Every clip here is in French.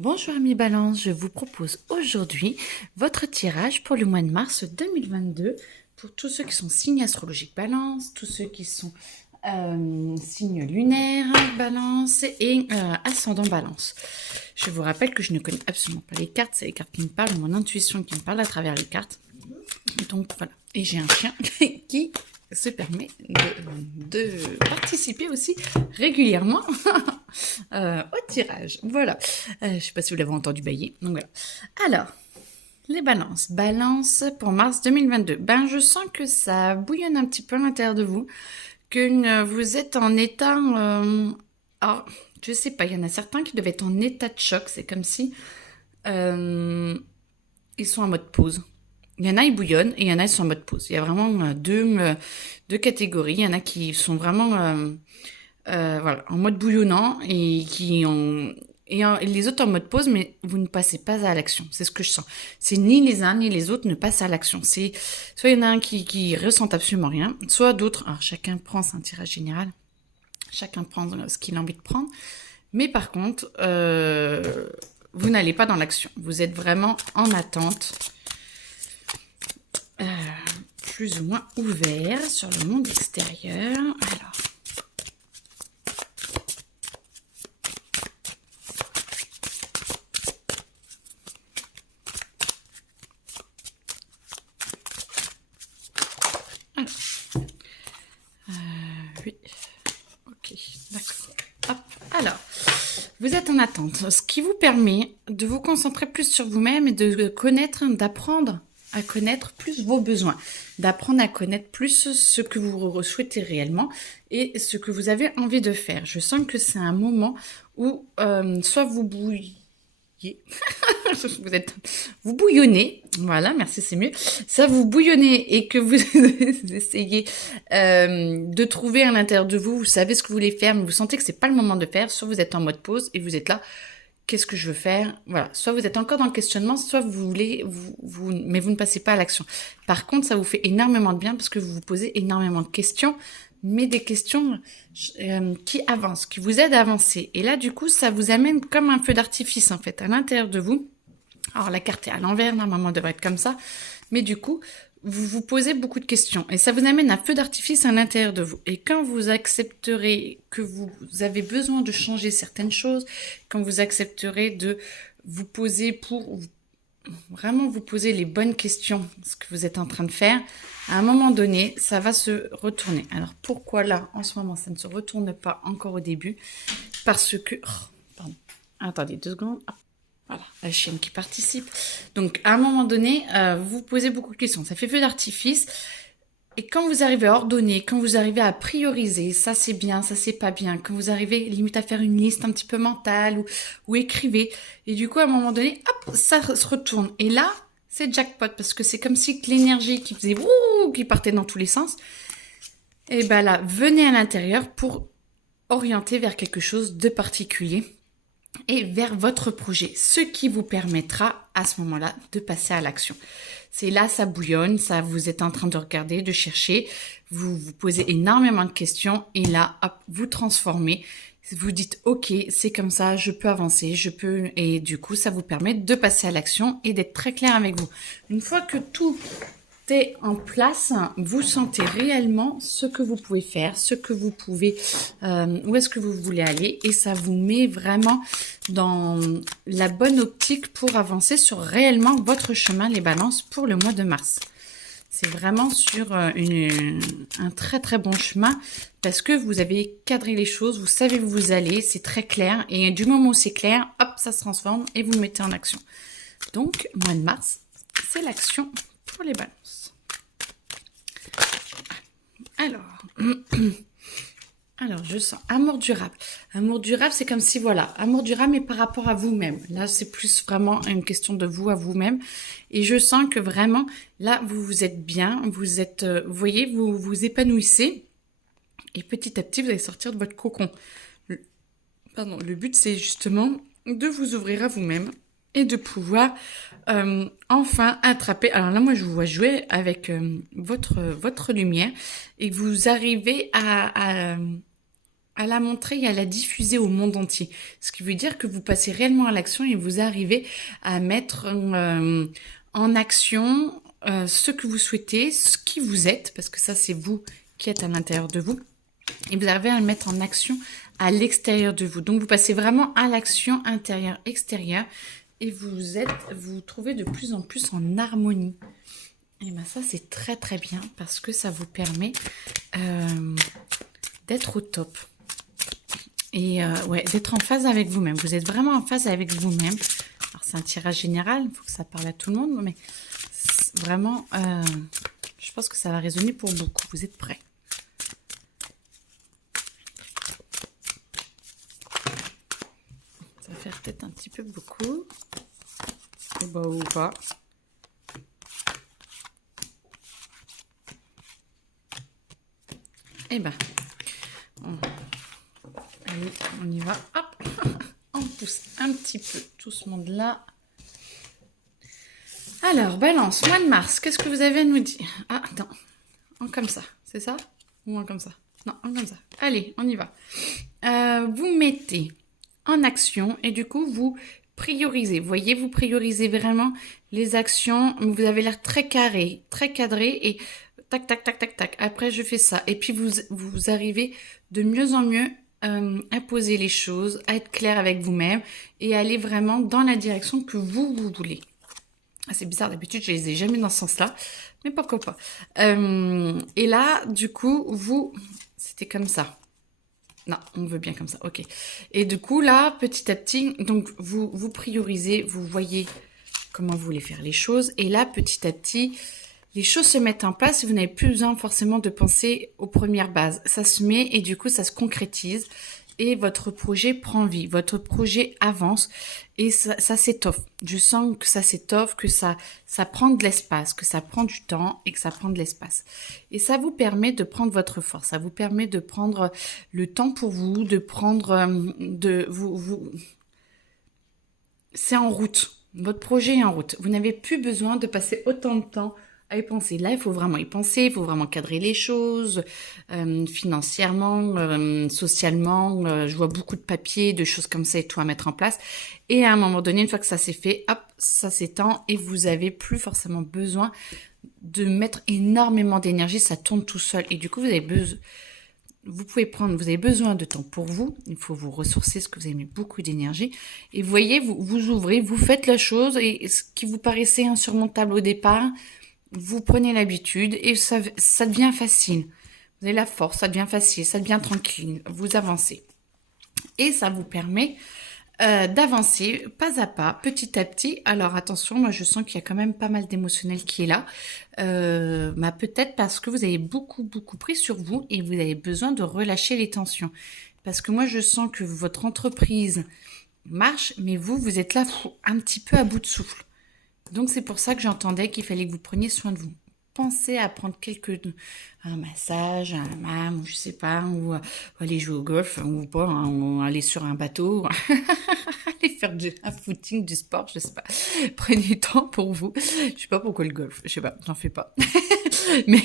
Bonjour amis Balance, je vous propose aujourd'hui votre tirage pour le mois de mars 2022 pour tous ceux qui sont signes astrologiques Balance, tous ceux qui sont signes lunaires Balance et ascendant Balance. Je vous rappelle que je ne connais absolument pas les cartes, c'est les cartes qui me parlent, mon intuition qui me parle à travers les cartes. Donc voilà, et j'ai un chien qui se permet de participer aussi régulièrement au tirage. Voilà. Je ne sais pas si vous l'avez entendu bailler. Donc voilà. Alors, les balances. Balance pour mars 2022. Ben, je sens que ça bouillonne un petit peu à l'intérieur de vous, que vous êtes en état... alors, je sais pas, il y en a certains qui devaient être en état de choc. C'est comme si ils sont en mode pause. Il y en a, ils bouillonnent, et il y en a, ils sont en mode pause. Il y a vraiment deux catégories. Il y en a qui sont vraiment voilà, en mode bouillonnant et les autres en mode pause, mais vous ne passez pas à l'action. C'est ce que je sens. C'est ni les uns ni les autres ne passent à l'action. C'est soit il y en a un qui ressent absolument rien, soit d'autres. Alors chacun prend, c'est un tirage général. Chacun prend ce qu'il a envie de prendre. Mais par contre, vous n'allez pas dans l'action. Vous êtes vraiment en attente. Plus ou moins ouvert sur le monde extérieur. Alors, oui, ok, d'accord. Hop, alors, vous êtes en attente, ce qui vous permet de vous concentrer plus sur vous-même et de connaître, d'apprendre à connaître plus vos besoins, d'apprendre à connaître plus ce que vous souhaitez réellement et ce que vous avez envie de faire. Je sens que c'est un moment où soit vous bouillez, vous bouillonnez, voilà, merci, c'est mieux. Ça vous bouillonnez et que vous essayez de trouver à l'intérieur de vous, vous savez ce que vous voulez faire, mais vous sentez que c'est pas le moment de faire. Soit vous êtes en mode pause et vous êtes là. Qu'est-ce que je veux faire? Voilà. Soit vous êtes encore dans le questionnement, soit vous voulez, mais vous ne passez pas à l'action. Par contre, ça vous fait énormément de bien parce que vous vous posez énormément de questions, mais des questions qui avancent, qui vous aident à avancer. Et là, du coup, ça vous amène comme un feu d'artifice, en fait, à l'intérieur de vous. Alors, la carte est à l'envers, normalement, elle devrait être comme ça. Mais du coup, vous vous posez beaucoup de questions et ça vous amène un feu d'artifice à l'intérieur de vous. Et quand vous accepterez que vous avez besoin de changer certaines choses, quand vous accepterez de vous poser vraiment vous poser les bonnes questions, ce que vous êtes en train de faire, à un moment donné, ça va se retourner. Alors pourquoi là, en ce moment, ça ne se retourne pas encore au début? Parce que... pardon. Attendez 2 secondes. Voilà, la chienne qui participe. Donc, à un moment donné, vous posez beaucoup de questions. Ça fait feu d'artifice. Et quand vous arrivez à ordonner, quand vous arrivez à prioriser, ça c'est bien, ça c'est pas bien, quand vous arrivez limite à faire une liste un petit peu mentale ou écrivez, et du coup, à un moment donné, hop, ça se retourne. Et là, c'est jackpot, parce que c'est comme si l'énergie qui faisait ouh, qui partait dans tous les sens, et ben là, venez à l'intérieur pour orienter vers quelque chose de particulier et vers votre projet, ce qui vous permettra à ce moment-là de passer à l'action. C'est là, ça bouillonne, ça vous êtes en train de regarder, de chercher, vous vous posez énormément de questions et là, hop, vous transformez, vous dites ok, c'est comme ça, je peux avancer, je peux, et du coup, ça vous permet de passer à l'action et d'être très clair avec vous. Une fois que tout est en place, vous sentez réellement ce que vous pouvez faire, ce que vous pouvez, où est-ce que vous voulez aller, et ça vous met vraiment dans la bonne optique pour avancer sur réellement votre chemin, les balances, pour le mois de mars. C'est vraiment sur un très très bon chemin parce que vous avez cadré les choses, vous savez où vous allez, c'est très clair, et du moment où c'est clair, hop, ça se transforme et vous mettez en action. Donc, mois de mars, c'est l'action pour les balances. Alors, je sens amour durable. Amour durable, c'est comme si, voilà, amour durable, mais par rapport à vous-même. Là, c'est plus vraiment une question de vous à vous-même. Et je sens que vraiment, là, vous êtes bien, vous êtes, vous voyez, vous vous épanouissez. Et petit à petit, vous allez sortir de votre cocon. Le but, c'est justement de vous ouvrir à vous-même et de pouvoir enfin attraper. Alors là, moi, je vous vois jouer avec votre lumière et vous arrivez à à la montrer et à la diffuser au monde entier. Ce qui veut dire que vous passez réellement à l'action et vous arrivez à mettre en action ce que vous souhaitez, ce qui vous êtes, parce que ça c'est vous qui êtes à l'intérieur de vous, et vous arrivez à le mettre en action à l'extérieur de vous. Donc vous passez vraiment à l'action intérieure-extérieure et vous trouvez de plus en plus en harmonie. Et bien ça c'est très très bien parce que ça vous permet d'être au top. Et ouais, d'être en phase avec vous-même. Vous êtes vraiment en phase avec vous-même. Alors c'est un tirage général, il faut que ça parle à tout le monde, mais vraiment, je pense que ça va résonner pour beaucoup. Vous êtes prêts? Ça va faire peut-être un petit peu beaucoup. Ou pas. Eh ben, allez, on y va. Hop, on pousse un petit peu tout ce monde-là. Alors, balance, mois de mars, qu'est-ce que vous avez à nous dire? Ah, attends, en comme ça, c'est ça? Ou en comme ça? Non, en comme ça. Allez, on y va. Vous mettez en action et du coup, vous priorisez. Vous voyez, vous priorisez vraiment les actions. Vous avez l'air très carré, très cadré et tac, tac, tac, tac, tac. Après, je fais ça. Et puis, vous arrivez de mieux en mieux à poser les choses, à être clair avec vous-même et à aller vraiment dans la direction que vous voulez. Ah, c'est bizarre, d'habitude, je les ai jamais dans ce sens-là, mais pourquoi pas. Et là, du coup, c'était comme ça. Non, on veut bien comme ça, ok. Et du coup, là, petit à petit, donc vous priorisez, vous voyez comment vous voulez faire les choses. Et là, petit à petit, les choses se mettent en place et vous n'avez plus besoin forcément de penser aux premières bases. Ça se met et du coup, ça se concrétise et votre projet prend vie, votre projet avance et ça s'étoffe. Je sens que ça s'étoffe, que ça prend de l'espace, que ça prend du temps et que ça prend de l'espace. Et ça vous permet de prendre votre force, ça vous permet de prendre le temps pour vous, de prendre, c'est en route. Votre projet est en route. Vous n'avez plus besoin de passer autant de temps à y penser. Là, il faut vraiment y penser, il faut vraiment cadrer les choses, financièrement, socialement. Je vois beaucoup de papiers, de choses comme ça et tout à mettre en place. Et à un moment donné, une fois que ça s'est fait, hop, ça s'étend et vous avez plus forcément besoin de mettre énormément d'énergie. Ça tourne tout seul. Et du coup, vous avez besoin de temps pour vous. Il faut vous ressourcer parce que vous avez mis beaucoup d'énergie. Et vous voyez, vous ouvrez, vous faites la chose et ce qui vous paraissait insurmontable au départ, vous prenez l'habitude et ça devient facile. Vous avez la force, ça devient facile, ça devient tranquille. Vous avancez. Et ça vous permet d'avancer pas à pas, petit à petit. Alors attention, moi je sens qu'il y a quand même pas mal d'émotionnel qui est là. Peut-être parce que vous avez beaucoup pris sur vous et vous avez besoin de relâcher les tensions. Parce que moi je sens que votre entreprise marche, mais vous êtes là un petit peu à bout de souffle. Donc c'est pour ça que j'entendais qu'il fallait que vous preniez soin de vous. Pensez à prendre un massage, un hammam, ou je sais pas, ou aller jouer au golf, ou pas, hein, ou aller sur un bateau, aller faire un footing, du sport, je sais pas. Prenez du temps pour vous. Je sais pas pourquoi le golf, je sais pas, j'en fais pas. Mais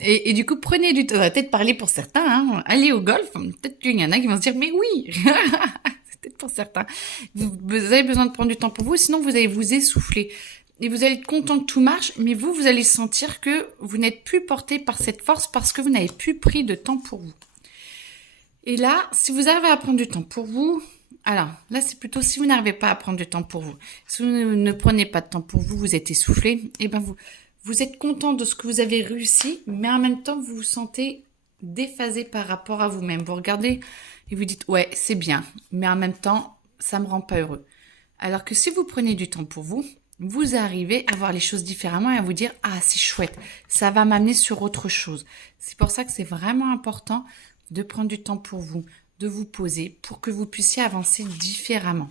et du coup, prenez du temps. Ça va peut-être parler pour certains, hein. Allez au golf, peut-être qu'il y en a qui vont se dire, mais oui. C'est peut-être pour certains. Vous avez besoin de prendre du temps pour vous, sinon vous allez vous essouffler. Et vous allez être content que tout marche, mais vous allez sentir que vous n'êtes plus porté par cette force parce que vous n'avez plus pris de temps pour vous. Et là, si vous arrivez à prendre du temps pour vous, alors là, c'est plutôt si vous n'arrivez pas à prendre du temps pour vous, si vous ne prenez pas de temps pour vous, vous êtes essoufflé, et ben vous êtes content de ce que vous avez réussi, mais en même temps, vous vous sentez déphasé par rapport à vous-même. Vous regardez et vous dites, ouais, c'est bien, mais en même temps, ça me rend pas heureux. Alors que si vous prenez du temps pour vous, vous arrivez à voir les choses différemment et à vous dire « Ah, c'est chouette, ça va m'amener sur autre chose ». C'est pour ça que c'est vraiment important de prendre du temps pour vous, de vous poser pour que vous puissiez avancer différemment.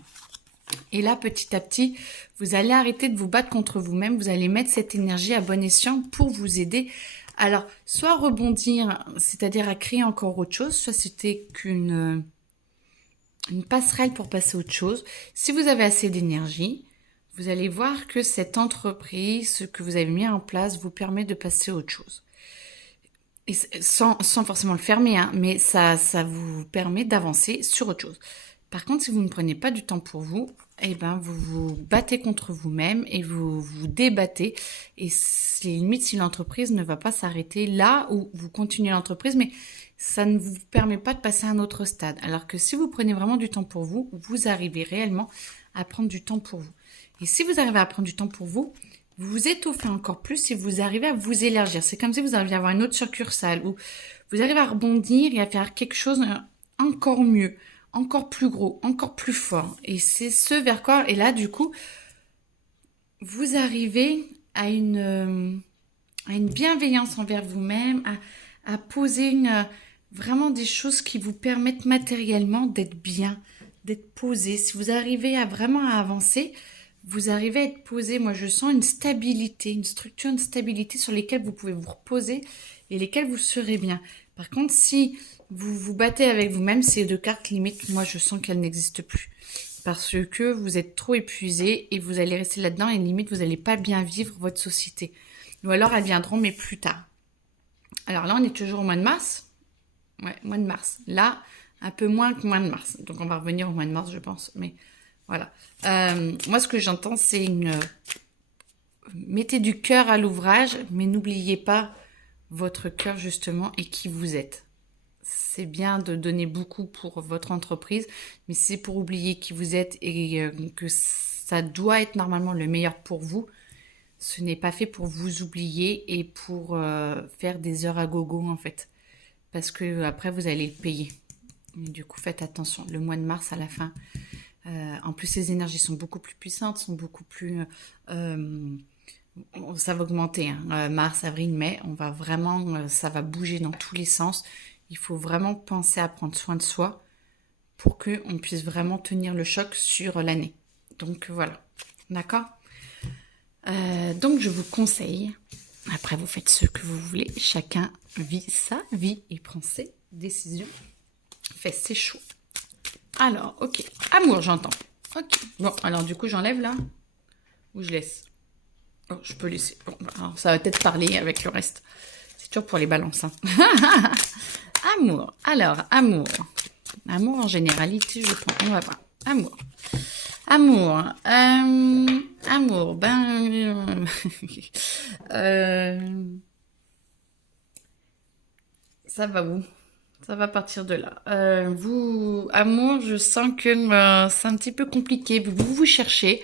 Et là, petit à petit, vous allez arrêter de vous battre contre vous-même, vous allez mettre cette énergie à bon escient pour vous aider. Alors, soit rebondir, c'est-à-dire à créer encore autre chose, soit c'était une passerelle pour passer à autre chose. Si vous avez assez d'énergie, vous allez voir que cette entreprise, ce que vous avez mis en place, vous permet de passer à autre chose. Et sans forcément le fermer, hein, mais ça vous permet d'avancer sur autre chose. Par contre, si vous ne prenez pas du temps pour vous, eh ben, vous vous battez contre vous-même et vous vous débattez. Et c'est limite si l'entreprise ne va pas s'arrêter là où vous continuez l'entreprise, mais ça ne vous permet pas de passer à un autre stade. Alors que si vous prenez vraiment du temps pour vous, vous arrivez réellement à prendre du temps pour vous. Et si vous arrivez à prendre du temps pour vous, vous vous étoffez encore plus et vous arrivez à vous élargir. C'est comme si vous arriviez à avoir une autre succursale où vous arrivez à rebondir et à faire quelque chose encore mieux, encore plus gros, encore plus fort. Et c'est ce vers quoi, et là, du coup, vous arrivez à une bienveillance envers vous-même, à poser vraiment des choses qui vous permettent matériellement d'être bien, d'être posé. Si vous arrivez à vraiment à avancer, vous arrivez à être posé. Moi, je sens une stabilité, une structure, une stabilité sur lesquelles vous pouvez vous reposer et lesquelles vous serez bien. Par contre, si vous vous battez avec vous-même, ces deux cartes limite, moi, je sens qu'elles n'existent plus. Parce que vous êtes trop épuisé et vous allez rester là-dedans et limite, vous n'allez pas bien vivre votre société. Ou alors, elles viendront, mais plus tard. Alors là, on est toujours au mois de mars. Ouais, mois de mars. Là, un peu moins que mois de mars. Donc, on va revenir au mois de mars, je pense. Mais voilà. Moi, ce que j'entends, c'est mettez du cœur à l'ouvrage, mais n'oubliez pas votre cœur, justement, et qui vous êtes. C'est bien de donner beaucoup pour votre entreprise, mais c'est pour oublier qui vous êtes et que ça doit être normalement le meilleur pour vous. Ce n'est pas fait pour vous oublier et pour faire des heures à gogo, en fait. Parce que après, vous allez le payer. Et du coup, faites attention. Le mois de mars, à la fin, en plus, ces énergies sont beaucoup plus puissantes, sont beaucoup plus... ça va augmenter, hein. Mars, avril, mai, on va vraiment... ça va bouger dans tous les sens. Il faut vraiment penser à prendre soin de soi pour qu'on puisse vraiment tenir le choc sur l'année. Donc, voilà. D'accord ? Donc, je vous conseille... Après, vous faites ce que vous voulez. Chacun vit sa vie et prend ses décisions. Fait ses choix. Alors, ok. Amour, j'entends. Ok. Bon, alors du coup, j'enlève là. Ou je laisse. Oh, je peux laisser. Bon, alors, ça va peut-être parler avec le reste. C'est toujours pour les balances. Hein. Amour. Alors, amour. Amour en généralité, je prends. On va voir. Amour. Amour. Amour. Ben. Ça va où? Ça va partir de là. Vous, amour, je sens que c'est un petit peu compliqué. Vous cherchez.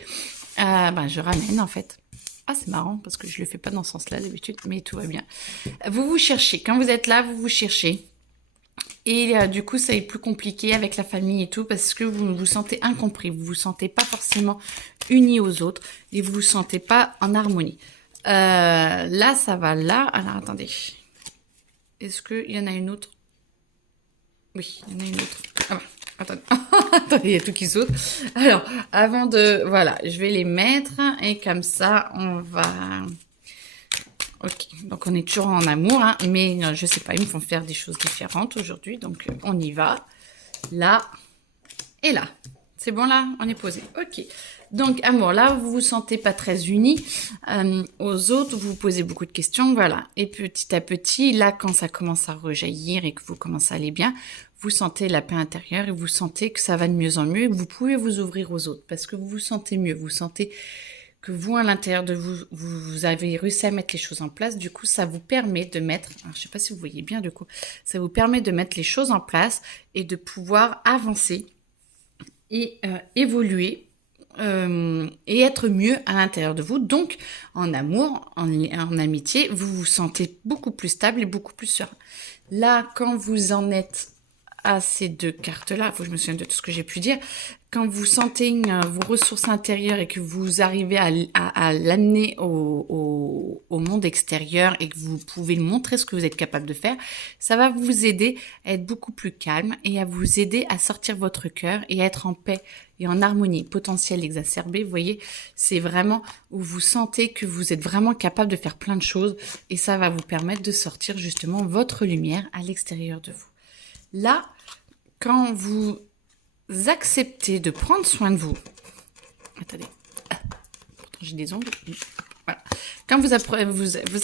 Ben, je ramène en fait. Ah, c'est marrant parce que je le fais pas dans ce sens-là d'habitude, mais tout va bien. Vous cherchez. Quand vous êtes là, vous cherchez. Et du coup, ça est plus compliqué avec la famille et tout parce que vous vous sentez incompris. Vous vous sentez pas forcément unis aux autres et vous vous sentez pas en harmonie. Là, ça va là. Alors, attendez. Est-ce qu'il y en a une autre? Oui, il y en a une autre. Ah bah, attendez. Attendez, il y a tout qui saute. Alors, avant de... Voilà, je vais les mettre. Et comme ça, on va... Ok, donc on est toujours en amour. Hein, mais je sais pas, ils me font faire des choses différentes aujourd'hui. Donc, on y va. Là et là. C'est bon là? On est posé. Ok. Donc, amour, là, vous vous sentez pas très unis aux autres, vous vous posez beaucoup de questions, voilà. Et petit à petit, là, quand ça commence à rejaillir et que vous commencez à aller bien, vous sentez la paix intérieure et vous sentez que ça va de mieux en mieux et que vous pouvez vous ouvrir aux autres parce que vous vous sentez mieux, vous sentez que vous, à l'intérieur de vous, vous avez réussi à mettre les choses en place. Du coup, ça vous permet de mettre, alors, je sais pas si vous voyez bien du coup, ça vous permet de mettre les choses en place et de pouvoir avancer et évoluer et être mieux à l'intérieur de vous. Donc, en amour, en amitié, vous vous sentez beaucoup plus stable et beaucoup plus serein. Là, quand vous en êtes à ces deux cartes-là, il faut que je me souvienne de tout ce que j'ai pu dire, quand vous sentez vos ressources intérieures et que vous arrivez à l'amener au monde extérieur et que vous pouvez montrer ce que vous êtes capable de faire, ça va vous aider à être beaucoup plus calme et à vous aider à sortir votre cœur et à être en paix et en harmonie. Potentiel exacerbé, vous voyez, c'est vraiment où vous sentez que vous êtes vraiment capable de faire plein de choses et ça va vous permettre de sortir justement votre lumière à l'extérieur de vous. Là, quand vous acceptez de prendre soin de vous, attendez, pourtant j'ai des ongles, voilà. Quand vous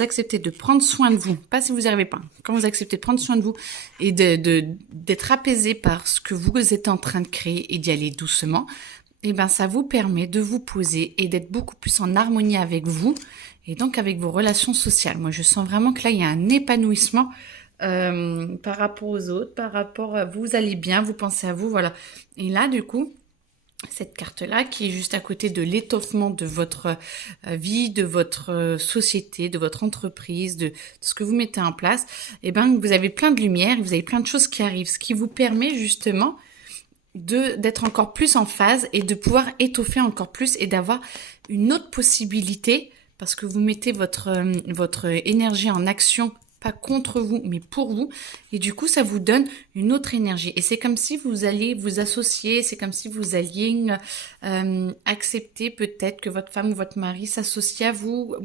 acceptez de prendre soin de vous, pas si vous n'y arrivez pas, quand vous acceptez de prendre soin de vous et d'être apaisé par ce que vous êtes en train de créer et d'y aller doucement, eh ben, ça vous permet de vous poser et d'être beaucoup plus en harmonie avec vous et donc avec vos relations sociales. Moi, je sens vraiment que là, il y a un épanouissement par rapport aux autres, par rapport à vous allez bien, vous pensez à vous, voilà. Et là, du coup, cette carte-là qui est juste à côté de l'étoffement de votre vie, de votre société, de votre entreprise, de ce que vous mettez en place, eh ben, vous avez plein de lumière, vous avez plein de choses qui arrivent, ce qui vous permet justement d'être encore plus en phase et de pouvoir étoffer encore plus et d'avoir une autre possibilité parce que vous mettez votre énergie en action, pas contre vous, mais pour vous. Et du coup, ça vous donne une autre énergie. Et c'est comme si vous alliez vous associer, c'est comme si vous alliez accepter peut-être que votre femme ou votre mari s'associe à vous.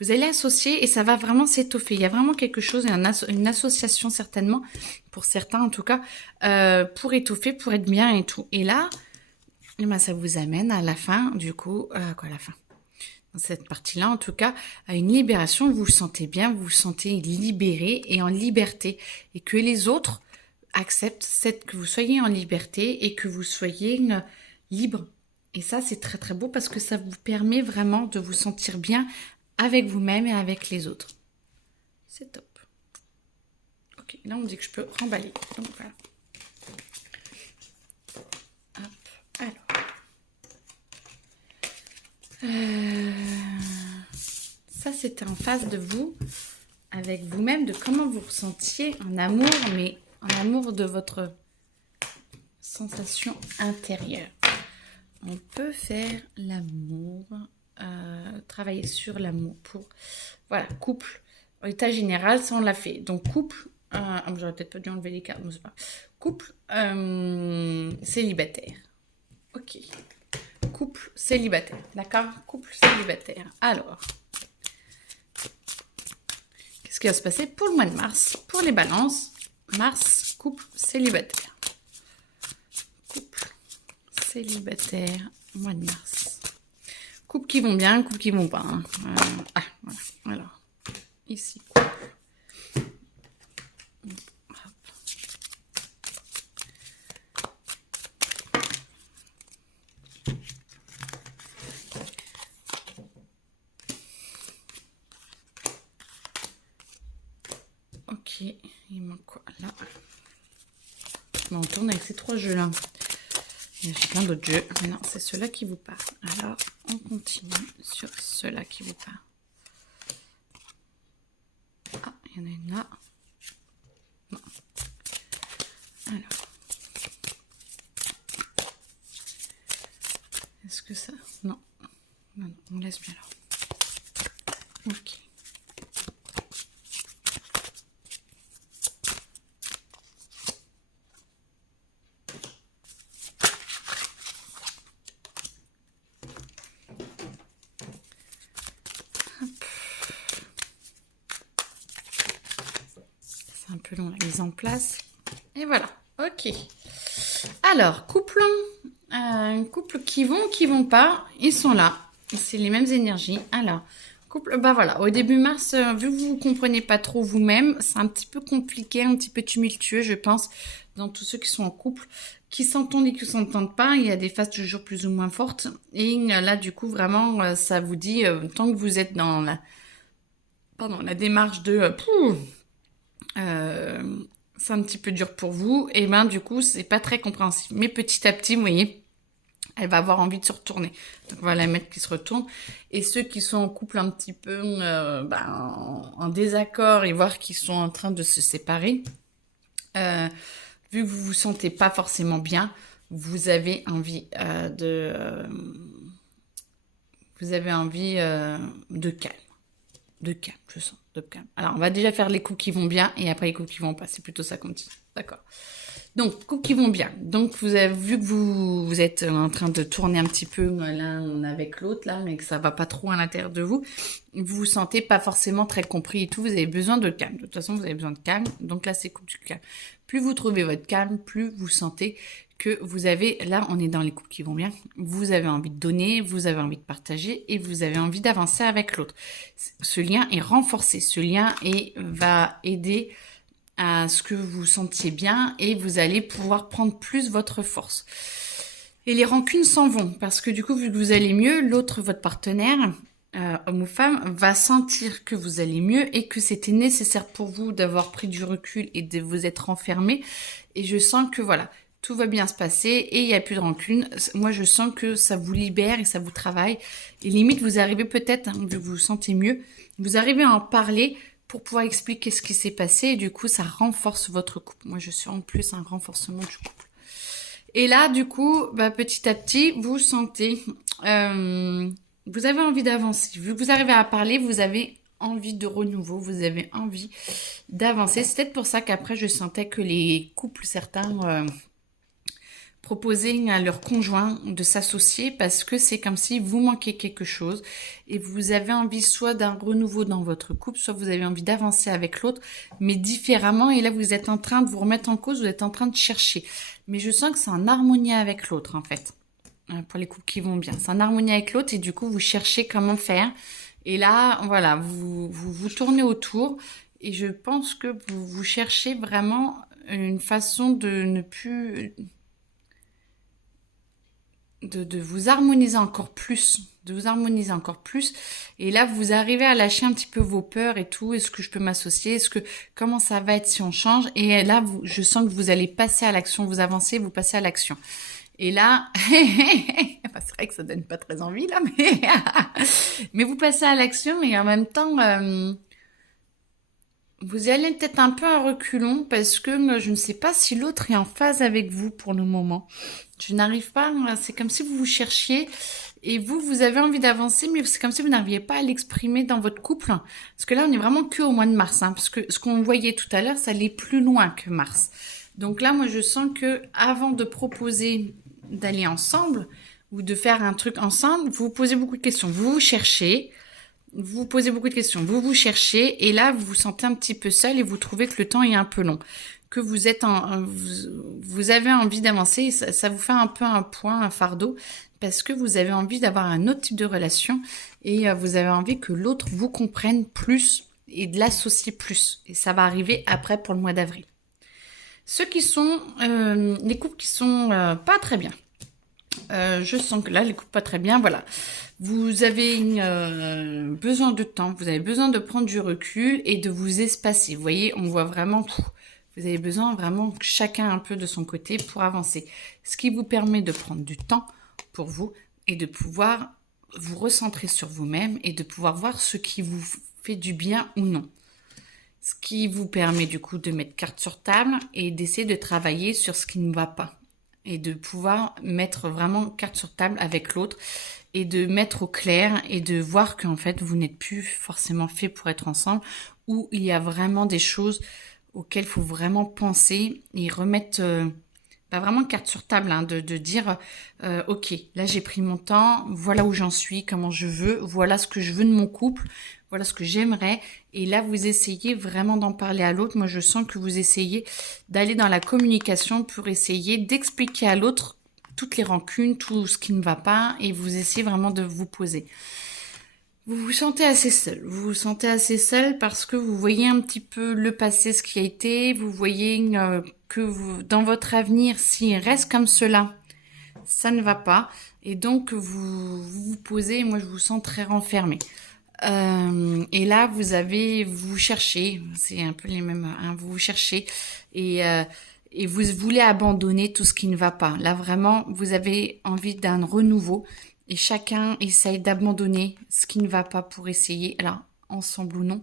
Vous allez associer et ça va vraiment s'étoffer. Il y a vraiment quelque chose, une association certainement, pour certains en tout cas, pour étoffer, pour être bien et tout. Et là, eh ben, ça vous amène à la fin, du coup, quoi, la fin. Dans cette partie-là, en tout cas, à une libération, vous vous sentez bien, vous vous sentez libéré et en liberté. Et que les autres acceptent que vous soyez en liberté et que vous soyez libre. Et ça, c'est très très beau parce que ça vous permet vraiment de vous sentir bien avec vous-même et avec les autres. C'est top. Ok, là on dit que je peux remballer. Donc voilà. Hop, alors. Ça, c'était en face de vous, avec vous-même, de comment vous ressentiez en amour, mais en amour de votre sensation intérieure. On peut faire l'amour, travailler sur l'amour pour, voilà, couple. En état général, ça on l'a fait. Donc couple, j'aurais peut-être pas dû enlever les cartes, mais c'est pas. Couple célibataire. Ok. Couple célibataire, d'accord? Couple célibataire. Alors, qu'est-ce qui va se passer pour le mois de mars? Pour les balances, mars, couple célibataire. Couple célibataire, mois de mars. Couple qui vont bien, couple qui vont pas. Hein. Voilà. Alors, ici, couple. Ok, il manque quoi là? On tourne avec ces 3 jeux là. Il y a plein d'autres jeux. Mais non, c'est ceux-là qui vous parlent. Alors, on continue sur ceux-là qui vous parlent. Ah, il y en a une là. Non. Alors. Est-ce que ça... Non. Non, on laisse bien là. Ok. C'est un peu long la mise en place. Et voilà. Ok. Alors, couple qui vont pas, ils sont là. C'est les mêmes énergies. Alors, couple, bah voilà, au début mars, vu que vous ne comprenez pas trop vous-même, c'est un petit peu compliqué, un petit peu tumultueux, je pense, dans tous ceux qui sont en couple, qui s'entendent et qui ne s'entendent pas. Il y a des phases toujours plus ou moins fortes. Et là, du coup, vraiment, ça vous dit, tant que vous êtes dans la démarche de... c'est un petit peu dur pour vous, et ben du coup c'est pas très compréhensible, mais petit à petit vous voyez elle va avoir envie de se retourner, donc on va la mettre qui se retourne. Et ceux qui sont en couple un petit peu en désaccord et voir qu'ils sont en train de se séparer, vu que vous vous sentez pas forcément bien, vous avez envie de calme. De calme, je sens, de calme. Alors, on va déjà faire les coups qui vont bien et après les coups qui vont pas. C'est plutôt ça qu'on dit. D'accord. Donc, coups qui vont bien. Donc, vous avez vu que vous êtes en train de tourner un petit peu l'un avec l'autre, là, mais que ça va pas trop à l'intérieur de vous. Vous vous sentez pas forcément très compris et tout. Vous avez besoin de calme. De toute façon, vous avez besoin de calme. Donc là, c'est coupe du calme. Plus vous trouvez votre calme, plus vous sentez que vous avez, là on est dans les couples qui vont bien, vous avez envie de donner, vous avez envie de partager et vous avez envie d'avancer avec l'autre. Ce lien est renforcé, ce lien va aider à ce que vous vous sentiez bien et vous allez pouvoir prendre plus votre force. Et les rancunes s'en vont parce que du coup, vu que vous allez mieux, l'autre, votre partenaire, homme ou femme, va sentir que vous allez mieux et que c'était nécessaire pour vous d'avoir pris du recul et de vous être enfermé. Et je sens que voilà, tout va bien se passer et il n'y a plus de rancune. Moi, je sens que ça vous libère et ça vous travaille. Et limite, vous arrivez peut-être, vu que vous vous sentez mieux, vous arrivez à en parler pour pouvoir expliquer ce qui s'est passé et du coup, ça renforce votre couple. Moi, je suis en plus un renforcement du couple. Et là, du coup, petit à petit, vous sentez, vous avez envie d'avancer. Vu que vous arrivez à parler, vous avez envie de renouveau, vous avez envie d'avancer. C'est peut-être pour ça qu'après, je sentais que les couples, certains, proposer à leur conjoint de s'associer parce que c'est comme si vous manquez quelque chose et vous avez envie soit d'un renouveau dans votre couple, soit vous avez envie d'avancer avec l'autre, mais différemment. Et là, vous êtes en train de vous remettre en cause, vous êtes en train de chercher. Mais je sens que c'est en harmonie avec l'autre, en fait, pour les couples qui vont bien. C'est en harmonie avec l'autre et du coup, vous cherchez comment faire. Et là, voilà, vous tournez autour et je pense que vous cherchez vraiment une façon de ne plus... De vous harmoniser encore plus, et là vous arrivez à lâcher un petit peu vos peurs et tout. Est-ce que je peux m'associer, comment ça va être si on change? Et là je sens que vous allez passer à l'action, vous avancez, vous passez à l'action. Et là c'est vrai que ça donne pas très envie là, mais vous passez à l'action et en même temps vous y allez peut-être un peu à reculons parce que je ne sais pas si l'autre est en phase avec vous pour le moment. Je n'arrive pas, c'est comme si vous vous cherchiez et vous avez envie d'avancer, mais c'est comme si vous n'arriviez pas à l'exprimer dans votre couple. Parce que là, on est vraiment que au mois de mars, parce que ce qu'on voyait tout à l'heure, ça allait plus loin que mars. Donc là, moi, je sens que avant de proposer d'aller ensemble ou de faire un truc ensemble, vous vous posez beaucoup de questions. Vous vous cherchez. Vous vous posez beaucoup de questions, vous cherchez et là vous vous sentez un petit peu seul et vous trouvez que le temps est un peu long, que vous êtes vous avez envie d'avancer, ça vous fait un peu un poids, un fardeau parce que vous avez envie d'avoir un autre type de relation et vous avez envie que l'autre vous comprenne plus et de l'associer plus et ça va arriver après pour le mois d'avril. Ceux qui sont les couples qui sont pas très bien. Je sens que là, les couples pas très bien, voilà. Vous avez besoin de temps, vous avez besoin de prendre du recul et de vous espacer. Vous voyez, on voit vraiment tout. Vous avez besoin vraiment chacun un peu de son côté pour avancer. Ce qui vous permet de prendre du temps pour vous et de pouvoir vous recentrer sur vous-même et de pouvoir voir ce qui vous fait du bien ou non. Ce qui vous permet du coup de mettre carte sur table et d'essayer de travailler sur ce qui ne va pas. Et de pouvoir mettre vraiment carte sur table avec l'autre et de mettre au clair et de voir qu'en fait vous n'êtes plus forcément fait pour être ensemble, où il y a vraiment des choses auxquelles il faut vraiment penser et remettre vraiment carte sur table, de dire ok, là j'ai pris mon temps, voilà où j'en suis, comment je veux, voilà ce que je veux de mon couple, voilà ce que j'aimerais. Et là, vous essayez vraiment d'en parler à l'autre. Moi, je sens que vous essayez d'aller dans la communication pour essayer d'expliquer à l'autre toutes les rancunes, tout ce qui ne va pas. Et vous essayez vraiment de vous poser. Vous vous sentez assez seul. Vous vous sentez assez seul parce que vous voyez un petit peu le passé, ce qui a été. Vous voyez que dans votre avenir, s'il reste comme cela, ça ne va pas. Et donc, vous posez. Moi, je vous sens très renfermé. Et là, vous cherchez, c'est un peu les mêmes, vous cherchez et vous voulez abandonner tout ce qui ne va pas. Là, vraiment, vous avez envie d'un renouveau et chacun essaye d'abandonner ce qui ne va pas pour essayer, alors ensemble ou non,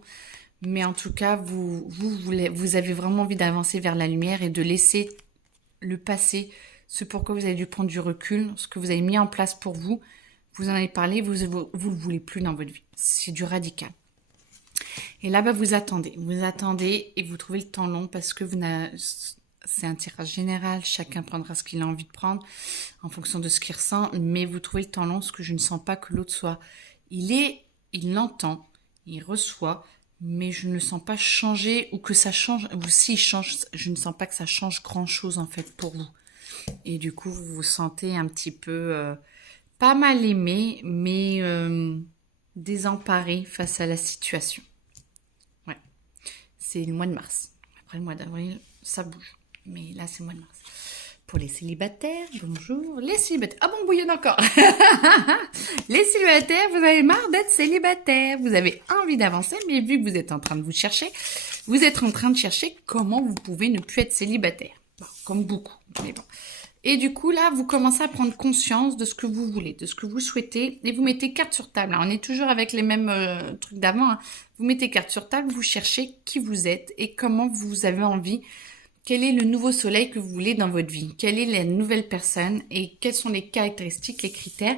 mais en tout cas, vous avez vraiment envie d'avancer vers la lumière et de laisser le passé, ce pourquoi vous avez dû prendre du recul, ce que vous avez mis en place pour vous. Vous en avez parlé, vous le voulez plus dans votre vie. C'est du radical. Et là, vous attendez et vous trouvez le temps long parce que c'est un tirage général. Chacun prendra ce qu'il a envie de prendre en fonction de ce qu'il ressent. Mais vous trouvez le temps long parce que je ne sens pas que l'autre soit... Il l'entend, il reçoit, mais je ne le sens pas changer ou que ça change. Ou s'il change, je ne sens pas que ça change grand-chose en fait pour vous. Et du coup, vous vous sentez un petit peu pas mal aimé, mais désemparé face à la situation. Ouais, c'est le mois de mars. Après le mois d'avril, ça bouge. Mais là, c'est le mois de mars. Pour les célibataires, bonjour. Les célibataires. Ah bon, bouillonne encore. Les célibataires, vous avez marre d'être célibataire. Vous avez envie d'avancer, mais vu que vous êtes en train de vous chercher, vous êtes en train de chercher comment vous pouvez ne plus être célibataire. Bon, comme beaucoup, mais bon. Et du coup, là, vous commencez à prendre conscience de ce que vous voulez, de ce que vous souhaitez, et vous mettez carte sur table. Alors, on est toujours avec les mêmes trucs d'avant, hein. Vous mettez carte sur table, vous cherchez qui vous êtes et comment vous avez envie. Quel est le nouveau soleil que vous voulez dans votre vie? Quelle est la nouvelle personne? Et quelles sont les caractéristiques, les critères?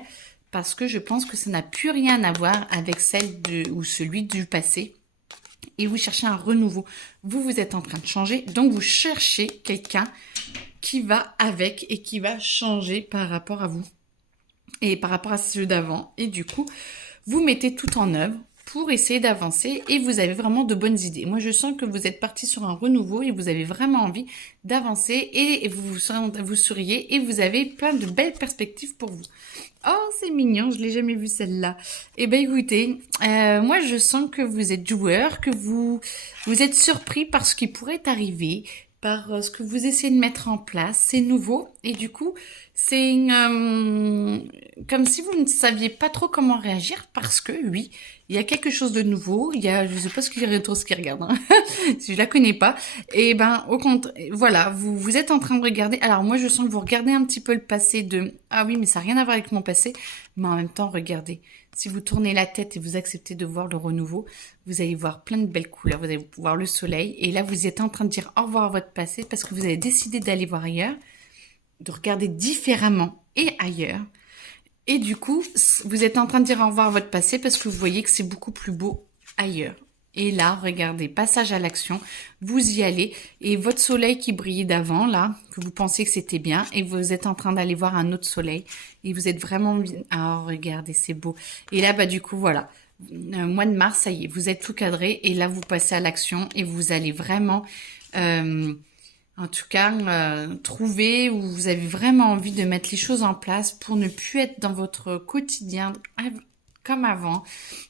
Parce que je pense que ça n'a plus rien à voir avec celle ou celui du passé. Et vous cherchez un renouveau. Vous êtes en train de changer. Donc, vous cherchez quelqu'un qui va avec et qui va changer par rapport à vous. Et par rapport à ceux d'avant. Et du coup, vous mettez tout en œuvre pour essayer d'avancer et vous avez vraiment de bonnes idées. Moi, je sens que vous êtes parti sur un renouveau et vous avez vraiment envie d'avancer et vous souriez et vous avez plein de belles perspectives pour vous. Oh, c'est mignon, je l'ai jamais vu celle-là. Eh ben, écoutez, moi, je sens que vous êtes joueur, que vous êtes surpris par ce qui pourrait arriver, par ce que vous essayez de mettre en place. C'est nouveau et du coup, c'est comme si vous ne saviez pas trop comment réagir parce que oui, il y a quelque chose de nouveau. Il y a, je sais pas ce qu'il y a ce qui regarde, hein, si je la connais pas. Et ben, au contraire, voilà, vous êtes en train de regarder. Alors moi, je sens que vous regardez un petit peu le passé de ah oui, mais ça n'a rien à voir avec mon passé. Mais en même temps, regardez. Si vous tournez la tête et vous acceptez de voir le renouveau, vous allez voir plein de belles couleurs. Vous allez voir le soleil. Et là, vous êtes en train de dire au revoir à votre passé parce que vous avez décidé d'aller voir ailleurs, de regarder différemment et ailleurs. Et du coup, vous êtes en train de dire au revoir à votre passé parce que vous voyez que c'est beaucoup plus beau ailleurs. Et là, regardez, passage à l'action, vous y allez. Et votre soleil qui brillait d'avant, là, que vous pensiez que c'était bien, et vous êtes en train d'aller voir un autre soleil. Et vous êtes vraiment... Ah, regardez, c'est beau. Et là, bah du coup, voilà. Mois de mars, ça y est, vous êtes tout cadré. Et là, vous passez à l'action et vous allez vraiment... en tout cas, trouver où vous avez vraiment envie de mettre les choses en place pour ne plus être dans votre quotidien comme avant.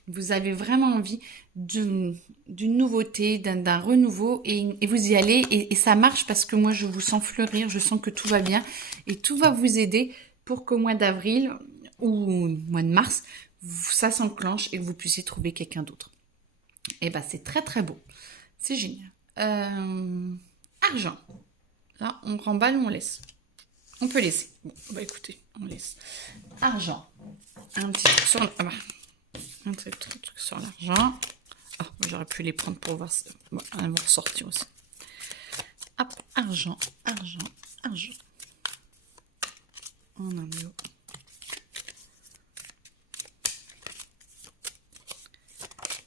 Vous avez vraiment envie d'une nouveauté, d'un renouveau et vous y allez et ça marche parce que moi, je vous sens fleurir, je sens que tout va bien et tout va vous aider pour qu'au mois d'avril ou mois de mars, ça s'enclenche et que vous puissiez trouver quelqu'un d'autre. Et ben, c'est très très beau. C'est génial. Argent. Là, on remballe ou on laisse? On peut laisser. Bon, bah écoutez, on laisse. Argent. Un petit truc sur, un petit truc sur l'argent. Oh, j'aurais pu les prendre pour voir. Bon, elles vont ressortir aussi. Hop, argent, argent, argent. On en est où?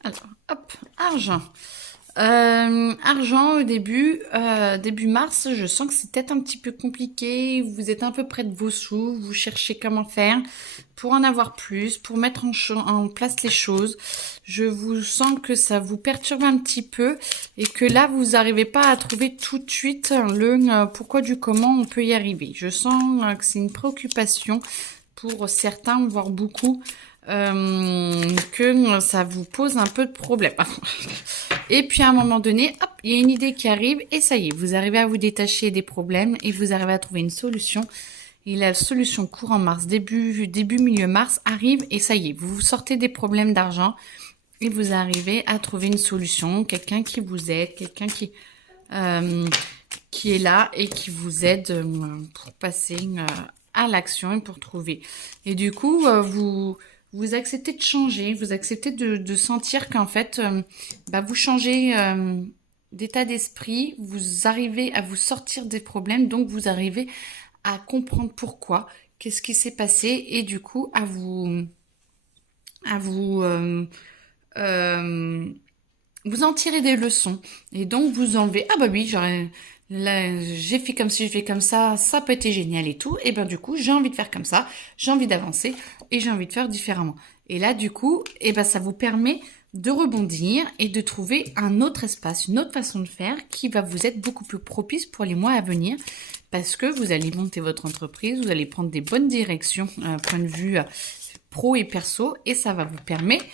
Alors, hop, argent. Argent au début mars, je sens que c'est peut-être un petit peu compliqué. Vous êtes un peu près de vos sous, vous cherchez comment faire pour en avoir plus, pour mettre en place les choses. Je vous sens que ça vous perturbe un petit peu et que là, vous n'arrivez pas à trouver tout de suite le pourquoi du comment on peut y arriver. Je sens que c'est une préoccupation pour certains, voire beaucoup. Que ça vous pose un peu de problème. Et puis à un moment donné, hop, il y a une idée qui arrive et ça y est, vous arrivez à vous détacher des problèmes et vous arrivez à trouver une solution. Et la solution courant mars, début milieu mars arrive et ça y est, vous sortez des problèmes d'argent et vous arrivez à trouver une solution, quelqu'un qui vous aide, quelqu'un qui est là et qui vous aide pour passer à l'action et pour trouver. Et du coup, vous acceptez de changer, vous acceptez de sentir qu'en fait, vous changez d'état d'esprit, vous arrivez à vous sortir des problèmes, donc vous arrivez à comprendre pourquoi, qu'est-ce qui s'est passé, et du coup à vous en tirer des leçons. Et donc vous enlevez, ah bah oui, là, j'ai fait comme ci, j'ai fait comme ça peut être génial et tout. Et ben du coup, j'ai envie de faire comme ça, j'ai envie d'avancer et j'ai envie de faire différemment. Et là, du coup, ça vous permet de rebondir et de trouver un autre espace, une autre façon de faire qui va vous être beaucoup plus propice pour les mois à venir. parce que vous allez monter votre entreprise, vous allez prendre des bonnes directions, point de vue pro et perso, et ça va vous permettre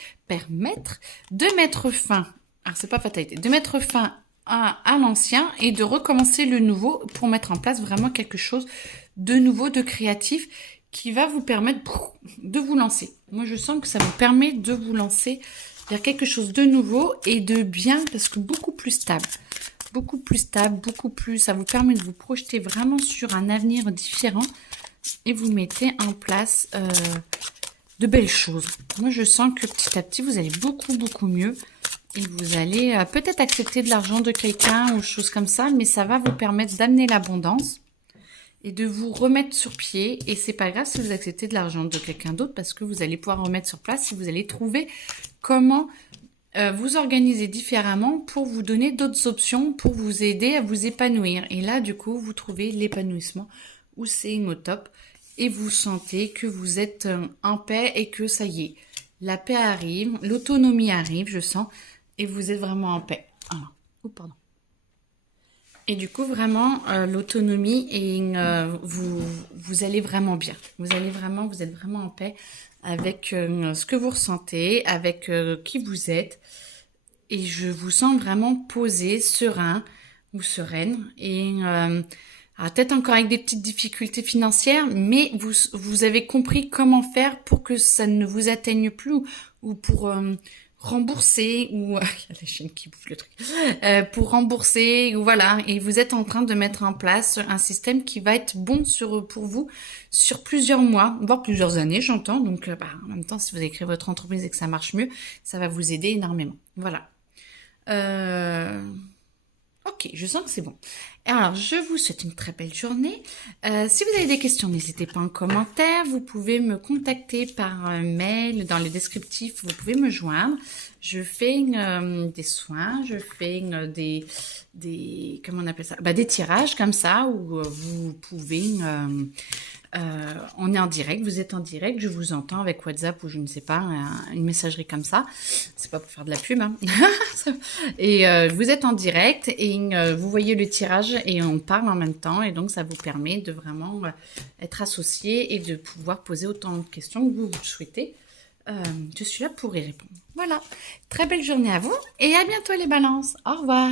de mettre fin, alors c'est pas fatalité, de mettre fin à l'ancien et de recommencer le nouveau pour mettre en place vraiment quelque chose de nouveau, de créatif, qui va vous permettre de vous lancer. Moi, je sens que ça vous permet de vous lancer vers quelque chose de nouveau et de bien, parce que beaucoup plus stable, ça vous permet de vous projeter vraiment sur un avenir différent et vous mettez en place de belles choses. Moi, je sens que petit à petit, vous allez beaucoup mieux et vous allez peut-être accepter de l'argent de quelqu'un ou choses comme ça, mais ça va vous permettre d'amener l'abondance et de vous remettre sur pied. Et c'est pas grave si vous acceptez de l'argent de quelqu'un d'autre, parce que vous allez pouvoir remettre sur place et vous allez trouver comment vous organiser différemment pour vous donner d'autres options, pour vous aider à vous épanouir. Et là, du coup, vous trouvez l'épanouissement où c'est au top et vous sentez que vous êtes en paix et que ça y est, la paix arrive, l'autonomie arrive, je sens, et vous êtes vraiment en paix. Alors, pardon. Et du coup, vraiment, l'autonomie, et vous allez vraiment bien. Vous êtes vraiment en paix avec ce que vous ressentez, avec qui vous êtes. Et je vous sens vraiment posé, serein ou sereine. Et peut-être encore avec des petites difficultés financières, mais vous avez compris comment faire pour que ça ne vous atteigne plus, ou pour rembourser, ou il y a la chaîne qui bouffe le truc, pour rembourser, ou voilà. Et vous êtes en train de mettre en place un système qui va être bon pour vous sur plusieurs mois, voire plusieurs années, j'entends. Donc en même temps, si vous avez créé votre entreprise et que ça marche mieux, ça va vous aider énormément. Voilà. Ok, je sens que c'est bon. Alors, je vous souhaite une très belle journée. Si vous avez des questions, n'hésitez pas en commentaire. Vous pouvez me contacter par mail. Dans le descriptif, vous pouvez me joindre. Je fais des soins, je fais des comment on appelle ça, des tirages comme ça, où vous pouvez... on est en direct, vous êtes en direct, je vous entends avec WhatsApp ou je ne sais pas, une messagerie comme ça. C'est pas pour faire de la pub, hein. Et vous êtes en direct et vous voyez le tirage et on parle en même temps, et donc ça vous permet de vraiment être associé et de pouvoir poser autant de questions que vous souhaitez. Je suis là pour y répondre. Voilà, très belle journée à vous et à bientôt les balances. Au revoir.